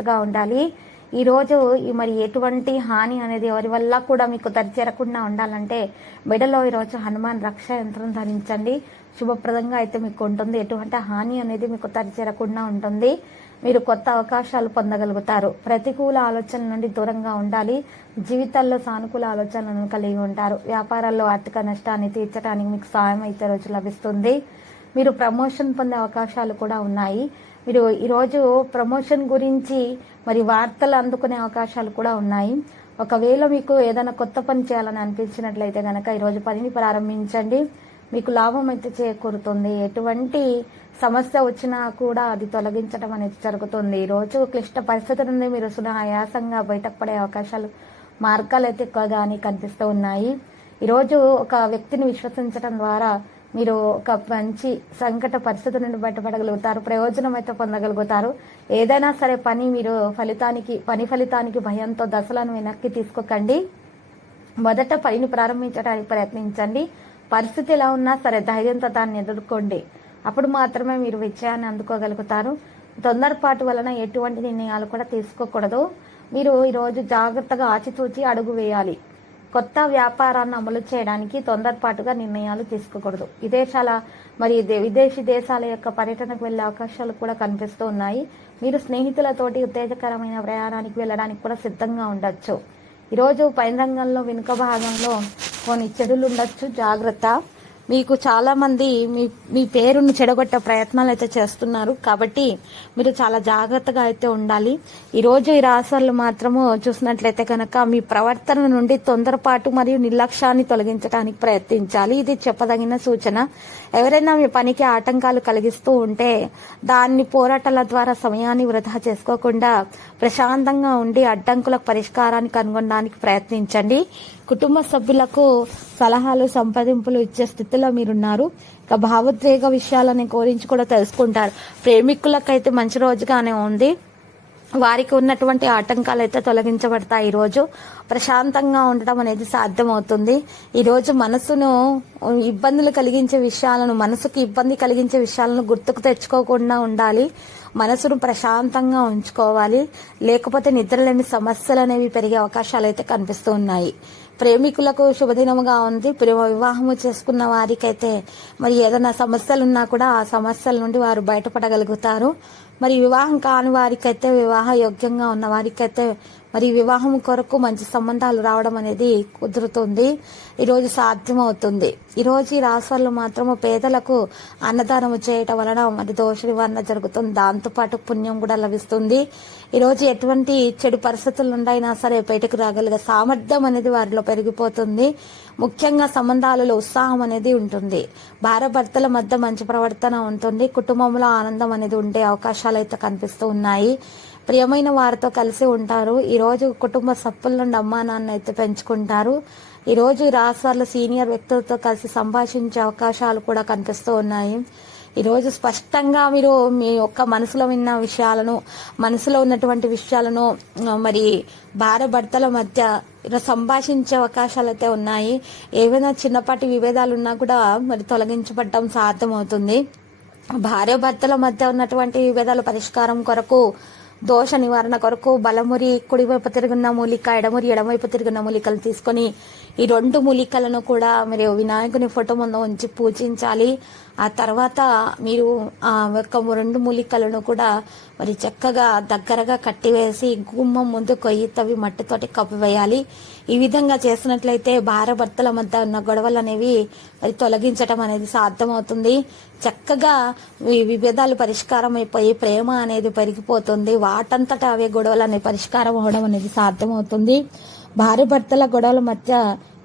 జాగ్రత్తగా ఉండాలి. ఈరోజు మరి ఎటువంటి హాని అనేది ఎవరి వల్ల కూడా మీకు దరిచేరకుండా ఉండాలంటే మెడలో ఈరోజు హనుమాన్ రక్ష యంత్రం ధరించండి. శుభప్రదంగా అయితే మీకు ఉంటుంది. ఎటువంటి హాని అనేది మీకు దరిచేరకుండా ఉంటుంది. మీరు కొత్త అవకాశాలు పొందగలుగుతారు. ప్రతికూల ఆలోచనల నుండి దూరంగా ఉండాలి. జీవితాల్లో సానుకూల ఆలోచనలను కలిగి ఉంటారు. వ్యాపారాల్లో ఆర్థిక నష్టాన్ని తీర్చడానికి మీకు సాయం అయితే రోజు లభిస్తుంది. మీరు ప్రమోషన్ పొందే అవకాశాలు కూడా ఉన్నాయి. మీరు ఈరోజు ప్రమోషన్ గురించి మరి వార్తలు అందుకునే అవకాశాలు కూడా ఉన్నాయి. ఒకవేళ మీకు ఏదైనా కొత్త పని చేయాలని అనిపించినట్లయితే కనుక ఈరోజు పనిని ప్రారంభించండి. మీకు లాభం అయితే చేకూరుతుంది. ఎటువంటి సమస్య వచ్చినా కూడా అది తొలగించడం అనేది జరుగుతుంది. ఈరోజు క్లిష్ట పరిస్థితుల నుండి మీరు సునాయాసంగా బయటపడే అవకాశాలు మార్గాలు అయితే ఎక్కువగానే కనిపిస్తూ ఉన్నాయి. ఈరోజు ఒక వ్యక్తిని విశ్వసించడం ద్వారా మీరు ఒక మంచి సంకట పరిస్థితి నుండి బయటపడగలుగుతారు. ప్రయోజనం అయితే పొందగలుగుతారు. ఏదైనా సరే మీరు పని ఫలితానికి భయంతో దశలను వెనక్కి తీసుకోకండి. మొదట పనిని ప్రారంభించడానికి ప్రయత్నించండి. పరిస్థితి ఎలా ఉన్నా సరే ధైర్యంతో దాన్ని ఎదుర్కోండి. అప్పుడు మాత్రమే మీరు విజయాన్ని అందుకోగలుగుతారు. తొందరపాటు వలన ఎటువంటి నిర్ణయాలు కూడా తీసుకోకూడదు. మీరు ఈరోజు జాగ్రత్తగా ఆచితూచి అడుగు వేయాలి. కొత్త వ్యాపారాన్ని అమలు చేయడానికి తొందరపాటుగా నిర్ణయాలు తీసుకోకూడదు. విదేశీ దేశాల యొక్క పర్యటనకు వెళ్లే అవకాశాలు కూడా కనిపిస్తూ ఉన్నాయి. మీరు స్నేహితులతోటి ఉత్తేజకరమైన ప్రయాణానికి వెళ్ళడానికి కూడా సిద్ధంగా ఉండొచ్చు. ఈరోజు పైన రంగంలో వెనుక భాగంలో కొన్ని చెడులు ఉండొచ్చు, జాగ్రత్త. మీకు చాలా మంది మీ పేరును చెడగొట్టే ప్రయత్నాలు అయితే చేస్తున్నారు. కాబట్టి మీరు చాలా జాగ్రత్తగా అయితే ఉండాలి. ఈరోజు ఈ రాశులు మాత్రము చూసినట్లయితే కనుక మీ ప్రవర్తన నుండి తొందరపాటు మరియు నిర్లక్ష్యాన్ని తొలగించడానికి ప్రయత్నించాలి. ఇది చెప్పదగిన సూచన. ఎవరైనా మీ పనికి ఆటంకాలు కలిగిస్తూ ఉంటే దాన్ని పోరాటాల ద్వారా సమయాన్ని వృధా చేసుకోకుండా ప్రశాంతంగా ఉండి అడ్డంకులకు పరిష్కారాన్ని కనుగొనడానికి ప్రయత్నించండి. కుటుంబ సభ్యులకు సలహాలు సంప్రదింపులు ఇచ్చే స్థితిలో మీరున్నారు. ఇక భావోద్వేగ విషయాలని గురించి కూడా తెలుసుకుంటారు. ప్రేమికులకైతే మంచి రోజుగానే ఉంది. వారికి ఉన్నటువంటి ఆటంకాలు అయితే తొలగించబడతాయి. ఈరోజు ప్రశాంతంగా ఉండటం అనేది సాధ్యమవుతుంది. ఈరోజు మనసుకు ఇబ్బంది కలిగించే విషయాలను గుర్తుకు తెచ్చుకోకుండా ఉండాలి. మనసును ప్రశాంతంగా ఉంచుకోవాలి. లేకపోతే నిద్రలేని సమస్యలు అనేవి పెరిగే అవకాశాలు అయితే కనిపిస్తూ ఉన్నాయి. ప్రేమికులకు శుభదినముగా ఉంది. వివాహము చేసుకున్న వారికైతే మరి ఏదైనా సమస్యలు ఉన్నా కూడా ఆ సమస్యల నుండి వారు బయటపడగలుగుతారు. మరి వివాహం కాని వారికైతే, వివాహ యోగ్యంగా ఉన్న వారికైతే మరి వివాహం కొరకు మంచి సంబంధాలు రావడం అనేది కుదురుతుంది. ఈరోజు సాధ్యమవుతుంది. ఈరోజు ఈ రాశులు మాత్రము పేదలకు అన్నదానము చేయటం వలన మరి దోష నివారణ జరుగుతుంది. దాంతోపాటు పుణ్యం కూడా లభిస్తుంది. ఈరోజు ఎటువంటి చెడు పరిస్థితులు ఉండైనా సరే బయటకు రాగలిగే సామర్థ్యం అనేది వారిలో పెరిగిపోతుంది. ముఖ్యంగా సంబంధాలలో ఉత్సాహం అనేది ఉంటుంది. భార్య భర్తల మధ్య మంచి ప్రవర్తన ఉంటుంది. కుటుంబంలో ఆనందం అనేది ఉండే అవకాశాలు అయితే కనిపిస్తూ ఉన్నాయి. ప్రియమైన వారితో కలిసి ఉంటారు. ఈరోజు కుటుంబ సభ్యుల నుండి అమ్మానాన్ని అయితే పెంచుకుంటారు. ఈరోజు ఈ రాశుల సీనియర్ వ్యక్తులతో కలిసి సంభాషించే అవకాశాలు కూడా కనిపిస్తూ ఉన్నాయి. ఈరోజు స్పష్టంగా మీరు మీ యొక్క మనసులో ఉన్నటువంటి విషయాలను మరి భార్య భర్తల మధ్య సంభాషించే అవకాశాలు అయితే ఉన్నాయి. ఏవైనా చిన్నపాటి విభేదాలు ఉన్నా కూడా మరి తొలగించబడటం సాధ్యమవుతుంది. భార్య భర్తల మధ్య ఉన్నటువంటి విభేదాల పరిష్కారం కొరకు, దోష నివారణ కొరకు బలమురి కుడివైపు తిరుగున్న మూలిక, ఎడమవైపు తిరుగున్న మూలికలు తీసుకొని ఈ 2 మూలికలను కూడా మీరు వినాయకుని ఫోటో ముందు ఉంచి పూజించాలి. ఆ తర్వాత మీరు ఆ యొక్క 2 మూలికలను కూడా మరి చక్కగా దగ్గరగా కట్టివేసి గుమ్మం ముందు కొయ్యి తవ్వి మట్టితోటి కప్పివేయాలి. ఈ విధంగా చేసినట్లయితే భార్య భర్తల మధ్య ఉన్న గొడవలు అనేవి మరి తొలగించటం అనేది సాధ్యమవుతుంది. చక్కగా విభేదాలు పరిష్కారం అయిపోయి ప్రేమ అనేది పెరిగిపోతుంది. వాటంతటా అవే గొడవలు అనేవి పరిష్కారం అవడం అనేది సాధ్యమవుతుంది. భార్య భర్తల గొడవల మధ్య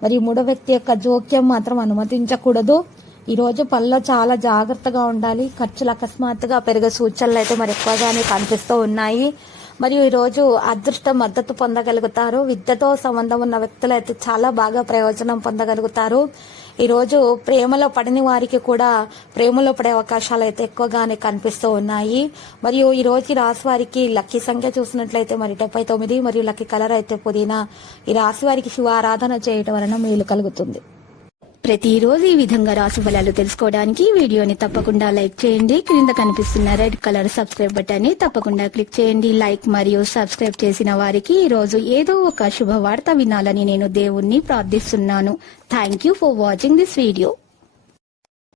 మరి 3వ వ్యక్తి యొక్క జోక్యం మాత్రం అనుమతించకూడదు. ఈరోజు పనిలో చాలా జాగ్రత్తగా ఉండాలి. ఖర్చులు అకస్మాత్తుగా పెరిగే సూచనలు అయితే మరి ఎక్కువగానే కనిపిస్తూ ఉన్నాయి. మరియు ఈరోజు అదృష్ట మద్దతు పొందగలుగుతారు. విద్యతో సంబంధం ఉన్న వ్యక్తులు అయితే చాలా బాగా ప్రయోజనం పొందగలుగుతారు. ఈరోజు ప్రేమలో పడిన వారికి కూడా ప్రేమలో పడే అవకాశాలు అయితే ఎక్కువగానే కనిపిస్తూ ఉన్నాయి. మరియు ఈరోజు రాశి వారికి లక్కీ సంఖ్య చూసినట్లయితే మరి 79 మరియు లక్కీ కలర్ అయితే పుదీనా. ఈ రాశి వారికి శివ ఆరాధన చేయడం వలన మేలు కలుగుతుంది. ప్రతిరోజు ఈ విధంగా రాశి ఫలాలు తెలుసుకోవడానికి వీడియోని తప్పకుండా లైక్ చేయండి. క్రింద కనిపిస్తున్న రెడ్ కలర్ సబ్స్క్రైబ్ బటన్ ని తప్పకుండా క్లిక్ చేయండి. లైక్ మరియు సబ్స్క్రైబ్ చేసిన వారికి ఈ రోజు ఏదో ఒక శుభవార్త వినాలని నేను దేవుణ్ణి ప్రార్థిస్తున్నాను. Thank you for watching this video.